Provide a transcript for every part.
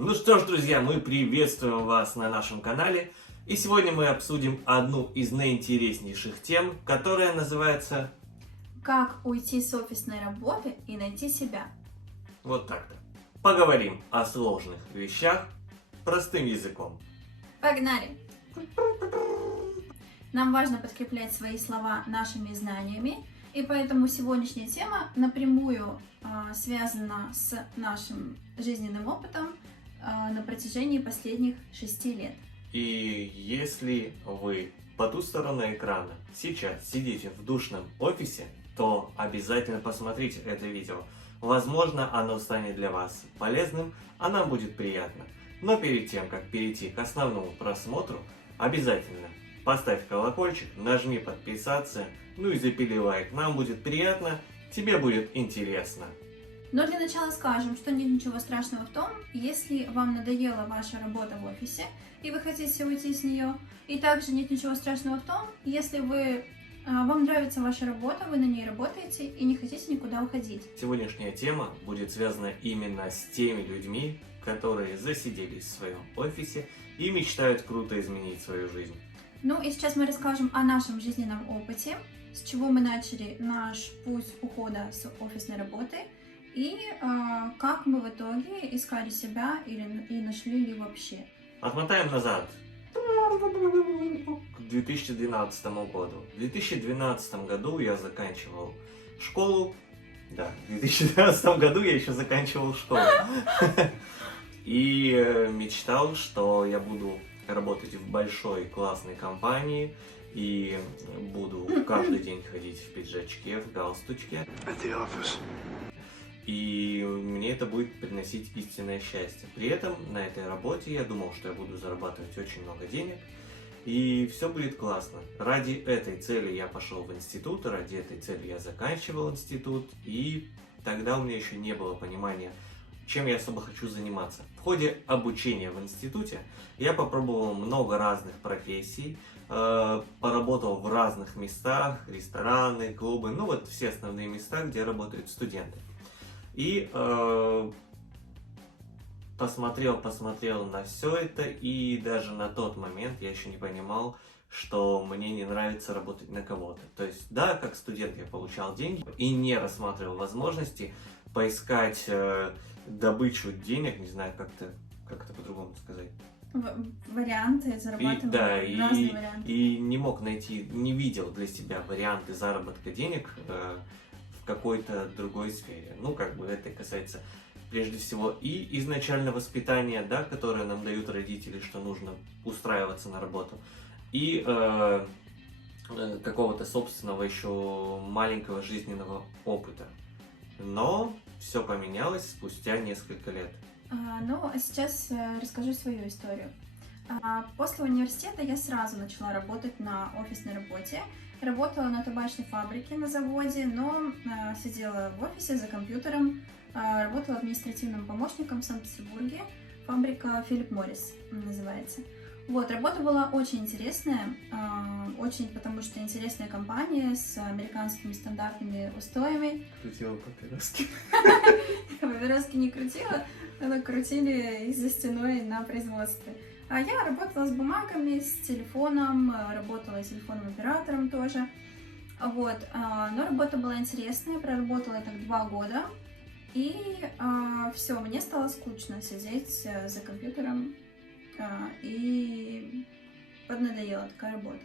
Ну что ж, друзья, мы приветствуем вас на нашем канале. И сегодня мы обсудим одну из наинтереснейших тем, которая называется Как уйти с офисной работы и найти себя? вот так-то. Поговорим о сложных вещах простым языком. Погнали! Нам важно подкреплять свои слова нашими знаниями, и поэтому сегодняшняя тема напрямую связана с нашим жизненным опытом на протяжении последних 6 лет. И если вы по ту сторону экрана сейчас сидите в душном офисе, то обязательно посмотрите это видео. Возможно, оно станет для вас полезным, а нам будет приятно. Но перед тем, как перейти к основному просмотру, обязательно поставь колокольчик, нажми подписаться, ну и запили лайк. Нам будет приятно, тебе будет интересно. Но для начала скажем, что нет ничего страшного в том, если вам надоела ваша работа в офисе и вы хотите уйти с нее. И также нет ничего страшного в том, если вам нравится ваша работа, вы на ней работаете и не хотите никуда уходить. Сегодняшняя тема будет связана именно с теми людьми, которые засиделись в своем офисе и мечтают круто изменить свою жизнь. Ну и сейчас мы расскажем о нашем жизненном опыте, с чего мы начали наш путь ухода с офисной работы и как мы в итоге искали себя и нашли ли вообще. Отмотаем назад к 2012 году. В 2012 году я заканчивал школу. Да, в 2012 году я еще заканчивал школу. И мечтал, что я буду работать в большой классной компании и буду каждый день ходить в пиджачке, в галстучке. И мне это будет приносить истинное счастье. При этом на этой работе я думал, что я буду зарабатывать очень много денег, и все будет классно. Ради этой цели я пошел в институт, ради этой цели я заканчивал институт, и тогда у меня еще не было понимания, чем я особо хочу заниматься. В ходе обучения в институте я попробовал много разных профессий, поработал в разных местах, рестораны, клубы, ну вот все основные места, где работают студенты. И посмотрел на все это, и даже на тот момент я еще не понимал, что мне не нравится работать на кого-то. То есть, да, как студент я получал деньги и не рассматривал возможности поискать добычу денег, не знаю, как это по-другому сказать. Варианты зарабатывания, разные варианты. И не мог найти, не видел для себя варианты заработка денег в какой-то другой сфере. Ну, как бы это касается прежде всего и изначального воспитания, да, которое нам дают родители, что нужно устраиваться на работу, и какого-то собственного еще маленького жизненного опыта. Но все поменялось спустя несколько лет. Ну, а сейчас расскажу свою историю. После университета я сразу начала работать на офисной работе. Работала на табачной фабрике на заводе, но сидела в офисе за компьютером, работала административным помощником в Санкт-Петербурге. Фабрика Philip Morris называется. Вот, работа была очень интересная, потому что интересная компания с американскими стандартными устоями. Крутила папироски. Папироски не крутила, но крутили их за стеной на производстве. А я работала с бумагами, с телефоном, работала телефонным оператором тоже. Вот. Но работа была интересная, проработала я так 2 года. И все, мне стало скучно сидеть за компьютером. И поднадоела такая работа.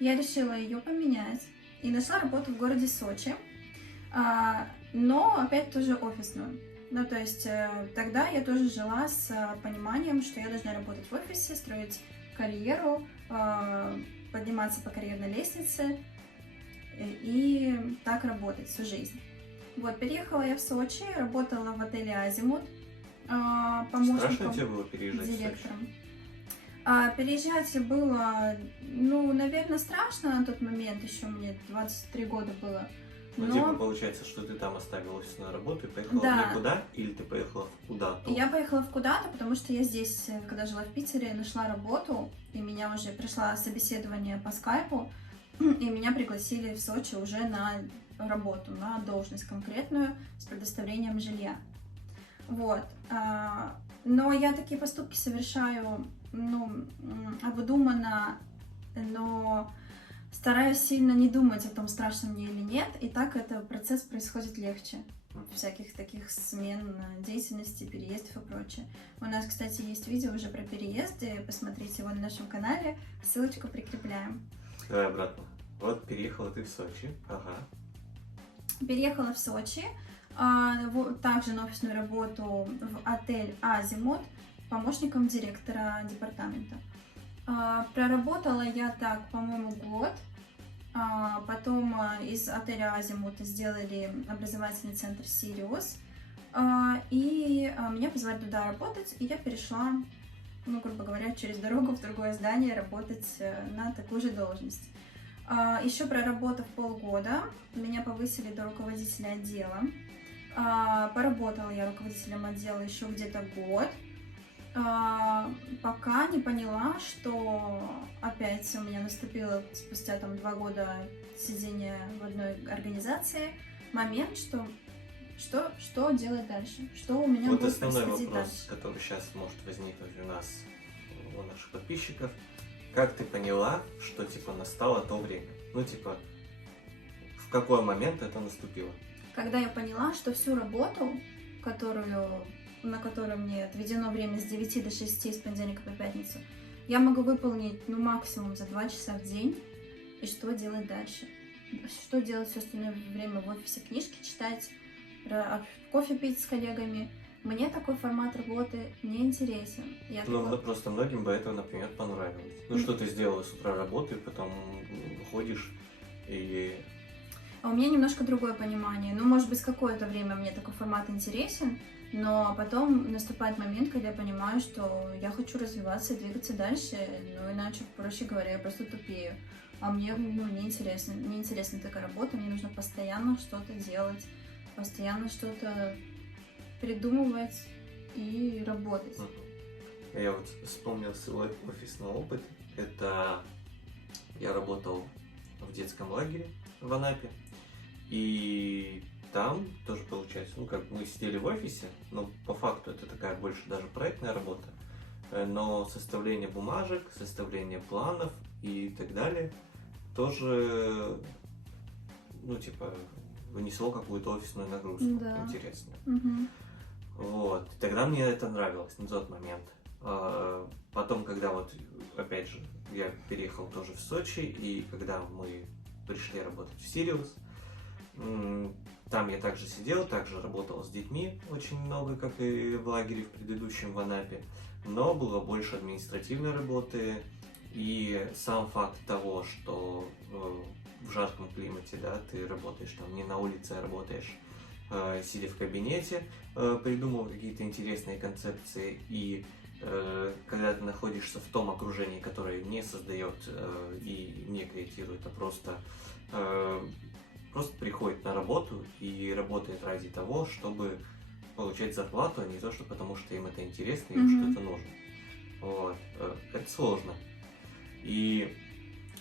Я решила ее поменять и нашла работу в городе Сочи, но опять тоже офисную. Ну, то есть тогда я тоже жила с пониманием, что я должна работать в офисе, строить карьеру, подниматься по карьерной лестнице и так работать всю жизнь. Вот, переехала я в Сочи, работала в отеле «Азимут», помощником, страшно тебе было переезжать директором. в Сочи? Переезжать было, ну, наверное, страшно на тот момент, еще мне 23 года было. Ну, типа, получается, что ты там оставила офисную работу и поехала в никуда, или ты поехала в куда-то? Я поехала в куда-то, потому что я здесь, когда жила в Питере, нашла работу, и меня уже пришло собеседование по скайпу, и меня пригласили в Сочи уже на работу, на должность конкретную с предоставлением жилья. Вот. Но я такие поступки совершаю, обдуманно, но стараюсь сильно не думать о том, страшно мне или нет, и так этот процесс происходит легче. Всяких таких смен деятельности, переездов и прочее. У нас, кстати, есть видео уже про переезды, посмотрите его на нашем канале, ссылочку прикрепляем. Давай обратно. Вот переехала ты в Сочи, ага. Переехала в Сочи, также на офисную работу в отель «Азимут» помощником директора департамента. Проработала я так, по-моему, год. Потом из отеля «Азимут» сделали образовательный центр «Сириус», и меня позвали туда работать, и я перешла, грубо говоря, через дорогу в другое здание работать на такую же должность. Еще проработав полгода, меня повысили до руководителя отдела. Поработала я руководителем отдела еще где-то год, пока не поняла, что опять у меня наступило спустя 2 года сидения в одной организации момент, что делать дальше, что у меня вот будет основной происходить вопрос, дальше. который сейчас может возникнуть у наших подписчиков. Как ты поняла, что настало то время? В какой момент это наступило? Когда я поняла, что всю работу, на которую мне отведено время с 9 до 6, с понедельника по пятницу, я могу выполнить максимум за 2 часа в день. И что делать дальше? Что делать все остальное время в офисе? Книжки читать, кофе пить с коллегами. Мне такой формат работы не интересен. Просто многим бы это, например, понравилось. Что ты сделала с утра работы, потом ходишь и... А у меня немножко другое понимание. Может быть, какое-то время мне такой формат интересен, но потом наступает момент, когда я понимаю, что я хочу развиваться и двигаться дальше, иначе, проще говоря, я просто тупею. А мне неинтересна такая работа, мне нужно постоянно что-то делать, постоянно что-то придумывать и работать. Я вот вспомнил свой офисный опыт. Это я работал в детском лагере в Анапе. И там тоже получается, мы сидели в офисе, но по факту это такая больше даже проектная работа. Но составление бумажек, составление планов и так далее тоже, внесло какую-то офисную нагрузку интересную. Вот. И тогда мне это нравилось на тот момент. Потом, когда опять же, я переехал тоже в Сочи, и когда мы пришли работать в Сириус, там я также сидел, также работал с детьми очень много, как и в лагере в предыдущем в Анапе, но было больше административной работы, и сам факт того, что в жарком климате, ты работаешь там не на улице, а работаешь сидя в кабинете, придумывал какие-то интересные концепции, и когда ты находишься в том окружении, которое не создает и не креатирует, а просто приходит на работу и работает ради того, чтобы получать зарплату, а не то, что потому что им это интересно и им что-то нужно. Вот. Это сложно. И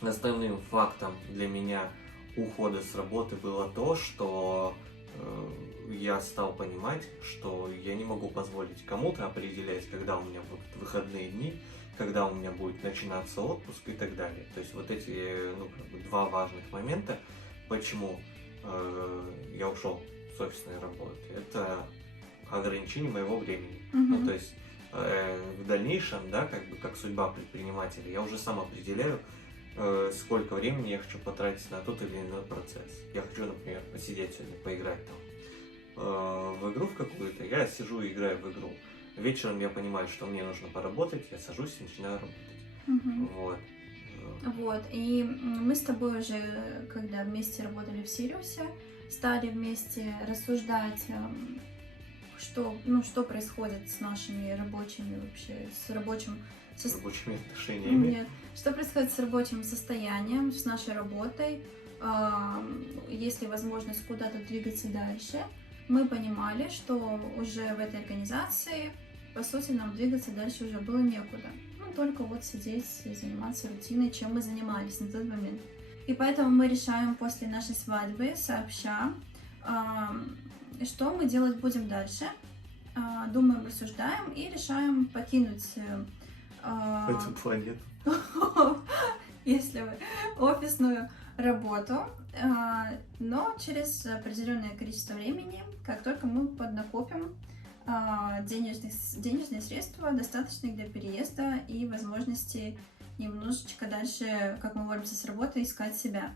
основным фактом для меня ухода с работы было то, что я стал понимать, что я не могу позволить кому-то определять, когда у меня будут выходные дни, когда у меня будет начинаться отпуск и так далее. То есть эти 2 важных момента, почему я ушел с офисной работы, это ограничение моего времени. То есть в дальнейшем, как судьба предпринимателя, я уже сам определяю, сколько времени я хочу потратить на тот или иной процесс. Я хочу, например, посидеть сегодня, поиграть в игру в какую-то, я сижу и играю в игру. Вечером я понимаю, что мне нужно поработать, я сажусь и начинаю работать. Вот, и мы с тобой уже, когда вместе работали в Сириусе, стали вместе рассуждать, что происходит с нашими рабочими вообще, с рабочими отношениями. Нет. Что происходит с рабочим состоянием, с нашей работой, есть ли возможность куда-то двигаться дальше. Мы понимали, что уже в этой организации, по сути, нам двигаться дальше уже было некуда. Только сидеть и заниматься рутиной, чем мы занимались на тот момент. И поэтому мы решаем после нашей свадьбы сообща, что мы делать будем дальше. думаем, рассуждаем и решаем покинуть Эту планету. если вы офисную работу, но через определенное количество времени, как только мы поднакопим денежные средства, достаточные для переезда и возможности немножечко дальше, как мы боремся с работой, искать себя.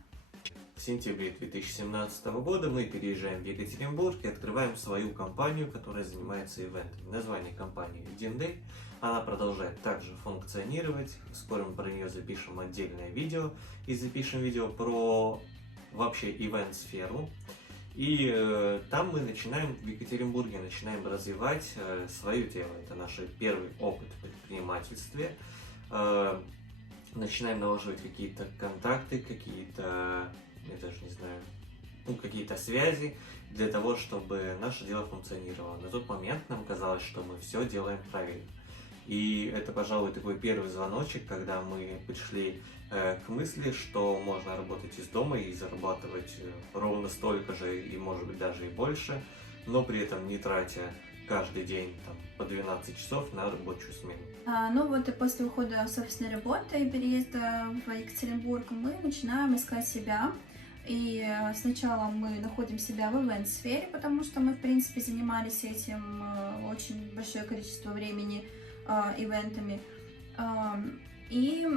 В сентябре 2017 года мы переезжаем в Екатеринбург и открываем свою компанию, которая занимается ивентами. Название компании Dinday. Она продолжает также функционировать. Скоро мы про нее запишем отдельное видео и запишем видео про вообще ивент-сферу. И там мы начинаем в Екатеринбурге развивать свое дело. Это наш первый опыт в предпринимательстве. Начинаем налаживать какие-то контакты, какие-то, я даже не знаю, какие-то связи для того, чтобы наше дело функционировало. На тот момент нам казалось, что мы все делаем правильно. И это, пожалуй, такой первый звоночек, когда мы пришли к мысли, что можно работать из дома и зарабатывать ровно столько же, и может быть даже и больше, но при этом не тратя каждый день по 12 часов на рабочую смену. Ну вот и после ухода с офисной работы и переезда в Екатеринбург мы начинаем искать себя. И сначала мы находим себя в ивент-сфере, потому что мы, в принципе, занимались этим очень большое количество времени ивентами. И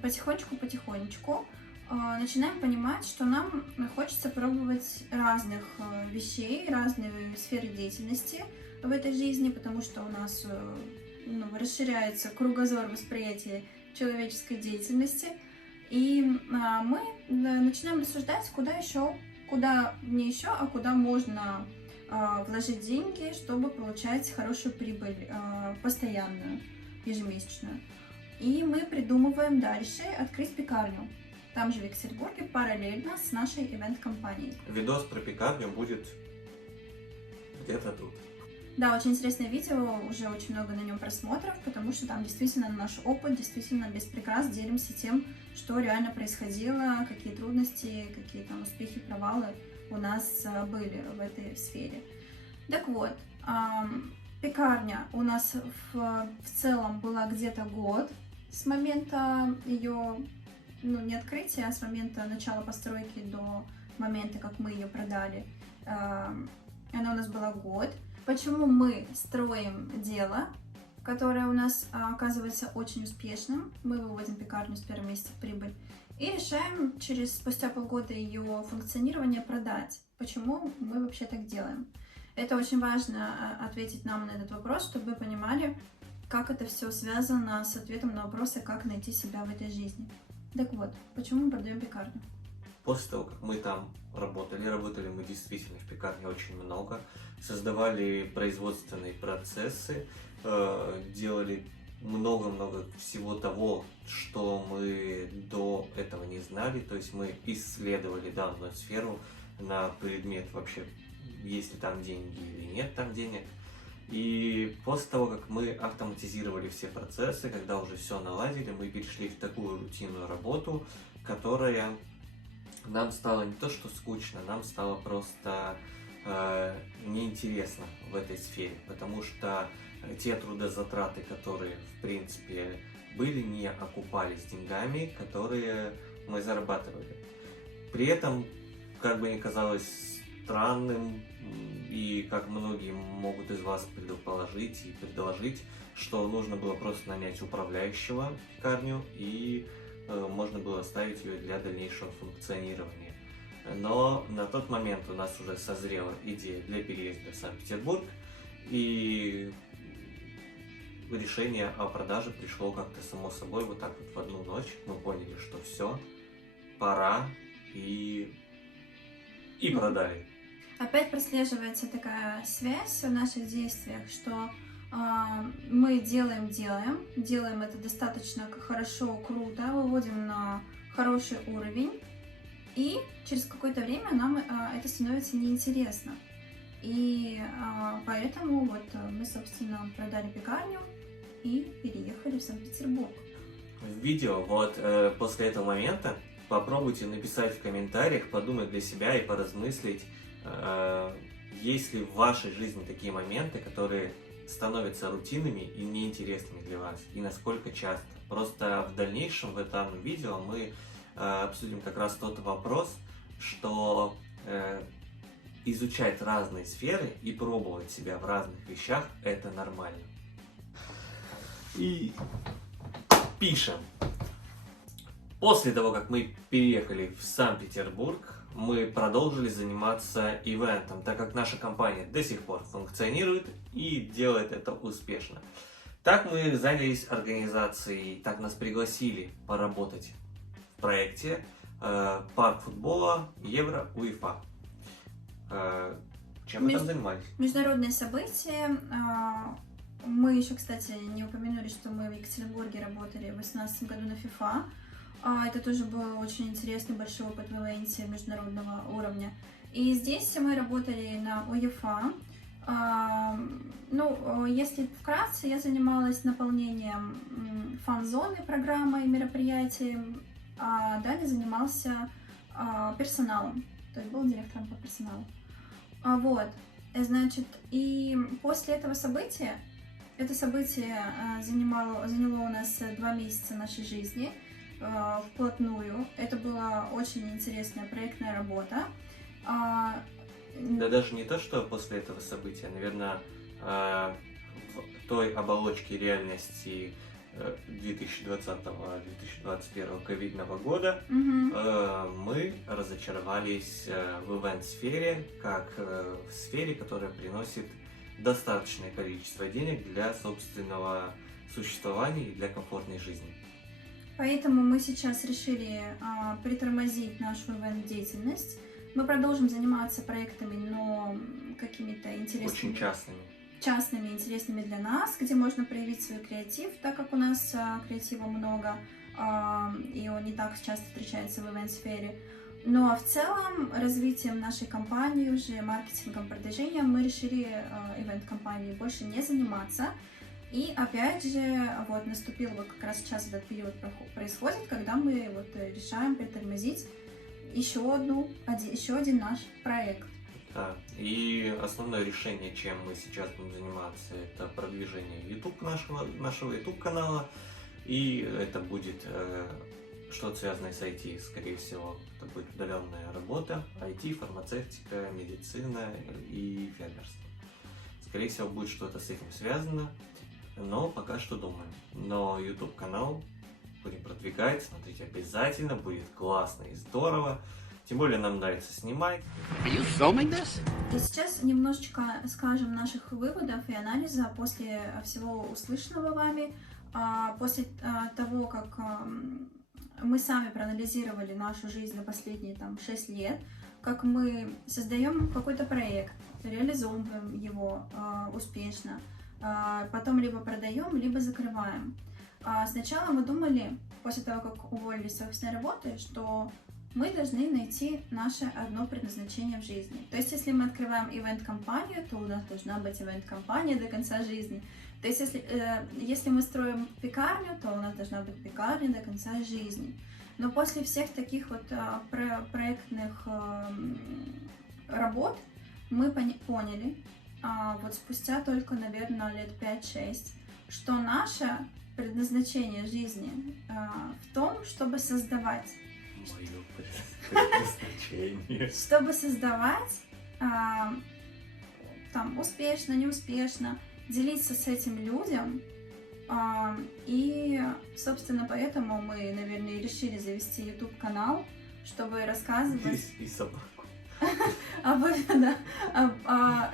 потихонечку начинаем понимать, что нам хочется пробовать разных вещей, разные сферы деятельности в этой жизни, потому что у нас расширяется кругозор восприятия человеческой деятельности. И мы начинаем рассуждать, куда можно вложить деньги, чтобы получать хорошую прибыль постоянную, ежемесячную. И мы придумываем дальше открыть пекарню, там же в Екатеринбурге, параллельно с нашей ивент-компанией. Видос про пекарню будет где-то тут. Да, очень интересное видео, уже очень много на нем просмотров, потому что там действительно наш опыт, действительно без прикрас делимся тем, что реально происходило, какие трудности, какие там успехи, провалы у нас были в этой сфере. Так вот, пекарня у нас в целом была где-то год с момента ее, не открытия, а с момента начала постройки до момента, как мы ее продали. Она у нас была год. Почему мы строим дело, которое у нас оказывается очень успешным? Мы выводим пекарню с первого месяца в прибыль и решаем спустя полгода ее функционирования продать. Почему мы вообще так делаем? Это очень важно ответить нам на этот вопрос, чтобы вы понимали, как это все связано с ответом на вопросы, как найти себя в этой жизни. Так вот, почему мы продаем пекарню? После того, как мы там работали мы действительно в пекарне очень много, создавали производственные процессы, делали много-много всего того, что мы до этого не знали, то есть мы исследовали данную сферу на предмет вообще, есть ли там деньги или нет там денег. И после того, как мы автоматизировали все процессы, когда уже все наладили, мы перешли в такую рутинную работу, которая нам стало не то что скучно, нам стало просто неинтересно в этой сфере, потому что те трудозатраты, которые в принципе были, не окупались деньгами, которые мы зарабатывали. При этом, как бы ни казалось странным, и как многие могут из вас предположить и предложить, что нужно было просто нанять управляющего в пекарню и можно было оставить ее для дальнейшего функционирования. Но на тот момент у нас уже созрела идея для переезда в Санкт-Петербург, и решение о продаже пришло как-то само собой, вот так вот в одну ночь. Мы поняли, что все, пора, и продали. Опять прослеживается такая связь в наших действиях, что мы делаем это достаточно хорошо, круто, выводим на хороший уровень, и через какое-то время нам это становится неинтересно. И поэтому вот мы, собственно, продали пекарню и переехали в Санкт-Петербург. В видео после этого момента попробуйте написать в комментариях, подумать для себя и поразмыслить, есть ли в вашей жизни такие моменты, которые становятся рутинными и неинтересными для вас, и насколько часто. Просто в дальнейшем в этом видео мы обсудим как раз тот вопрос, что изучать разные сферы и пробовать себя в разных вещах – это нормально. И пишем. После того, как мы переехали в Санкт-Петербург, мы продолжили заниматься ивентом, так как наша компания до сих пор функционирует и делает это успешно. Так мы занялись организацией, так нас пригласили поработать в проекте парк футбола Евро УЕФА. Чем мы там занимались? Международные события. Мы еще, кстати, не упомянули, что мы в Екатеринбурге работали в 2018 году на FIFA. Это тоже был очень интересный большой опыт в ивенте международного уровня. И здесь мы работали на УЕФА. Ну, если вкратце, я занималась наполнением фан-зоны программой, мероприятием, а Даня занимался персоналом, то есть был директором по персоналу. Вот, значит, и после этого события, это событие заняло у нас 2 месяца нашей жизни вплотную. Это была очень интересная проектная работа. Да даже не то, что после этого события, наверное, в той оболочке реальности 2020-2021 ковидного года мы разочаровались в ивент-сфере, как в сфере, которая приносит достаточное количество денег для собственного существования и для комфортной жизни. Поэтому мы сейчас решили притормозить нашу ивент-деятельность. Мы продолжим заниматься проектами, но какими-то интересными. Очень частными. Частными, интересными для нас, где можно проявить свой креатив, так как у нас креатива много, и он не так часто встречается в ивент-сфере. Но в целом развитием нашей компании, уже маркетингом, продвижением, мы решили ивент-компанией больше не заниматься. И опять же, вот наступил вот как раз сейчас этот период происходит, когда мы вот решаем притормозить еще один наш проект. Да. И основное решение, чем мы сейчас будем заниматься, это продвижение нашего YouTube канала. И это будет что-то связанное с IT, скорее всего. Это будет удаленная работа, IT, фармацевтика, медицина и фермерство. Скорее всего, будет что-то с этим связано, но пока что думаем. Но YouTube канал будем продвигать, смотрите обязательно, будет классно и здорово. Тем более нам нравится снимать. И сейчас немножечко скажем наших выводов и анализа после всего услышанного вами, после того, как мы сами проанализировали нашу жизнь на последние 6 лет, как мы создаем какой-то проект, реализовываем его успешно, потом либо продаем, либо закрываем. Сначала мы думали, после того, как уволились с офисной работы, что мы должны найти наше одно предназначение в жизни. То есть, если мы открываем ивент-компанию, то у нас должна быть ивент-компания до конца жизни. То есть, если мы строим пекарню, то у нас должна быть пекарня до конца жизни. Но после всех таких вот проектных работ мы поняли, вот спустя только, наверное, лет 5-6, что наше предназначение жизни в том, чтобы создавать. Мое предназначение. Чтобы создавать успешно, неуспешно, делиться с этим людям. И, собственно, поэтому мы, наверное, решили завести YouTube-канал, чтобы рассказывать... И собаку.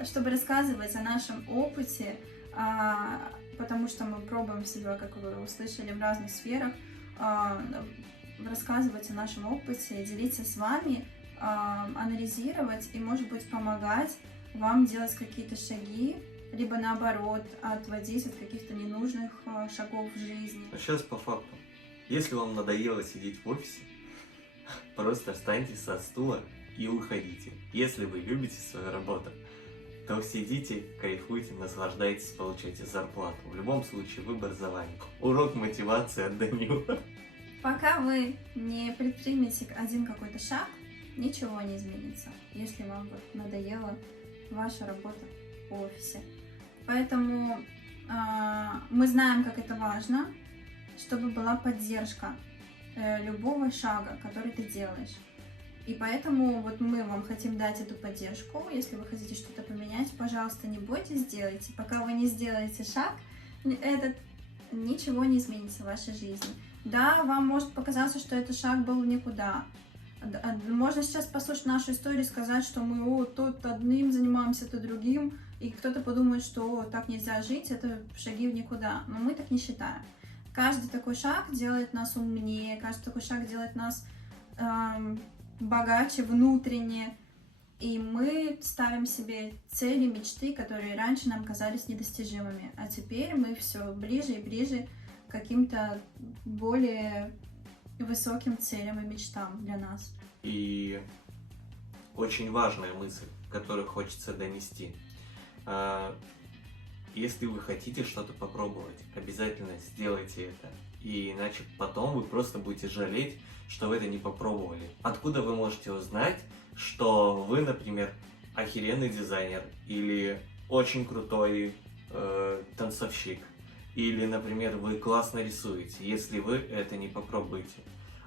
Чтобы рассказывать о нашем опыте, потому что мы пробуем себя, как вы услышали, в разных сферах, рассказывать о нашем опыте, делиться с вами, анализировать и, может быть, помогать вам делать какие-то шаги, либо наоборот, отводить от каких-то ненужных шагов в жизни. А сейчас по факту. Если вам надоело сидеть в офисе, просто встаньте со стула и уходите. Если вы любите свою работу, то сидите, кайфуйте, наслаждайтесь, получайте зарплату. В любом случае, выбор за вами. Урок мотивации от Данила. Пока вы не предпримете один какой-то шаг, ничего не изменится. Если вам надоело ваша работа в офисе. Поэтому мы знаем, как это важно, чтобы была поддержка любого шага, который ты делаешь. И поэтому вот мы вам хотим дать эту поддержку. Если вы хотите что-то поменять, пожалуйста, не бойтесь, сделайте. Пока вы не сделаете шаг, этот ничего не изменится в вашей жизни. Да, вам может показаться, что этот шаг был в никуда. Можно сейчас послушать нашу историю и сказать, что мы тут одним занимаемся, то другим, и кто-то подумает, что так нельзя жить, это шаги в никуда. Но мы так не считаем. Каждый такой шаг делает нас умнее, каждый такой шаг делает нас богаче внутренне. И мы ставим себе цели, мечты, которые раньше нам казались недостижимыми. А теперь мы все ближе и ближе к каким-то более высоким целям и мечтам для нас. И очень важная мысль, которую хочется донести. Если вы хотите что-то попробовать, обязательно сделайте это. И иначе потом вы просто будете жалеть, что вы это не попробовали. Откуда вы можете узнать, что вы, например, охеренный дизайнер или очень крутой танцовщик, или, например, вы классно рисуете, если вы это не попробуете?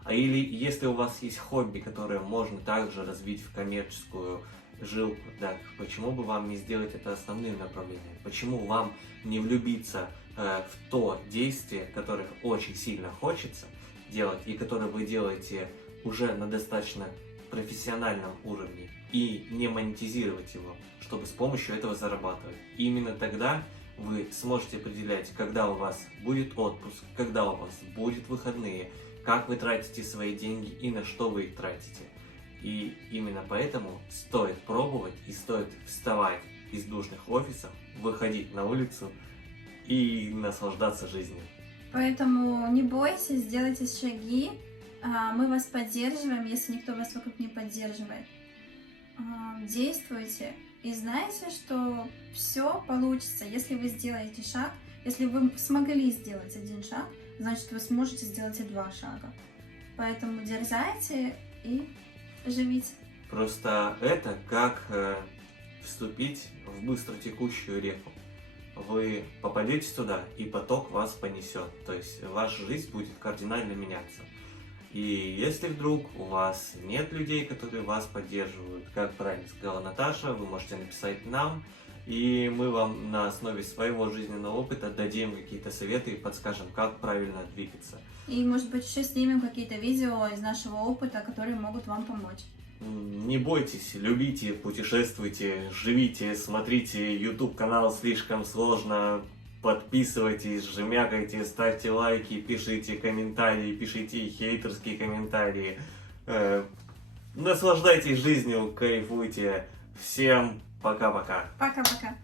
Или если у вас есть хобби, которое можно также развить в коммерческую жилку, так почему бы вам не сделать это основным направлением? Почему вам не влюбиться в то действие, которое очень сильно хочется делать и которое вы делаете уже на достаточно профессиональном уровне, и не монетизировать его, чтобы с помощью этого зарабатывать? И именно тогда вы сможете определять, когда у вас будет отпуск, когда у вас будут выходные, как вы тратите свои деньги и на что вы их тратите. И именно поэтому стоит пробовать и стоит вставать из душных офисов, выходить на улицу и наслаждаться жизнью. Поэтому не бойтесь, делайте шаги. Мы вас поддерживаем, если никто вас вокруг не поддерживает. Действуйте и знайте, что все получится. Если вы сделаете шаг, если вы смогли сделать один шаг, значит, вы сможете сделать и 2 шага. Поэтому дерзайте и живите. Просто это как вступить в быстротекущую реку. Вы попадете туда, и поток вас понесет. То есть ваша жизнь будет кардинально меняться. И если вдруг у вас нет людей, которые вас поддерживают, как правильно сказала Наташа, вы можете написать нам, и мы вам на основе своего жизненного опыта дадим какие-то советы и подскажем, как правильно двигаться. И, может быть, еще снимем какие-то видео из нашего опыта, которые могут вам помочь. Не бойтесь, любите, путешествуйте, живите, смотрите YouTube-канал «Слишком сложно», подписывайтесь, жмякайте, ставьте лайки, пишите комментарии, пишите хейтерские комментарии. Наслаждайтесь жизнью, кайфуйте. Всем пока-пока. Пока-пока.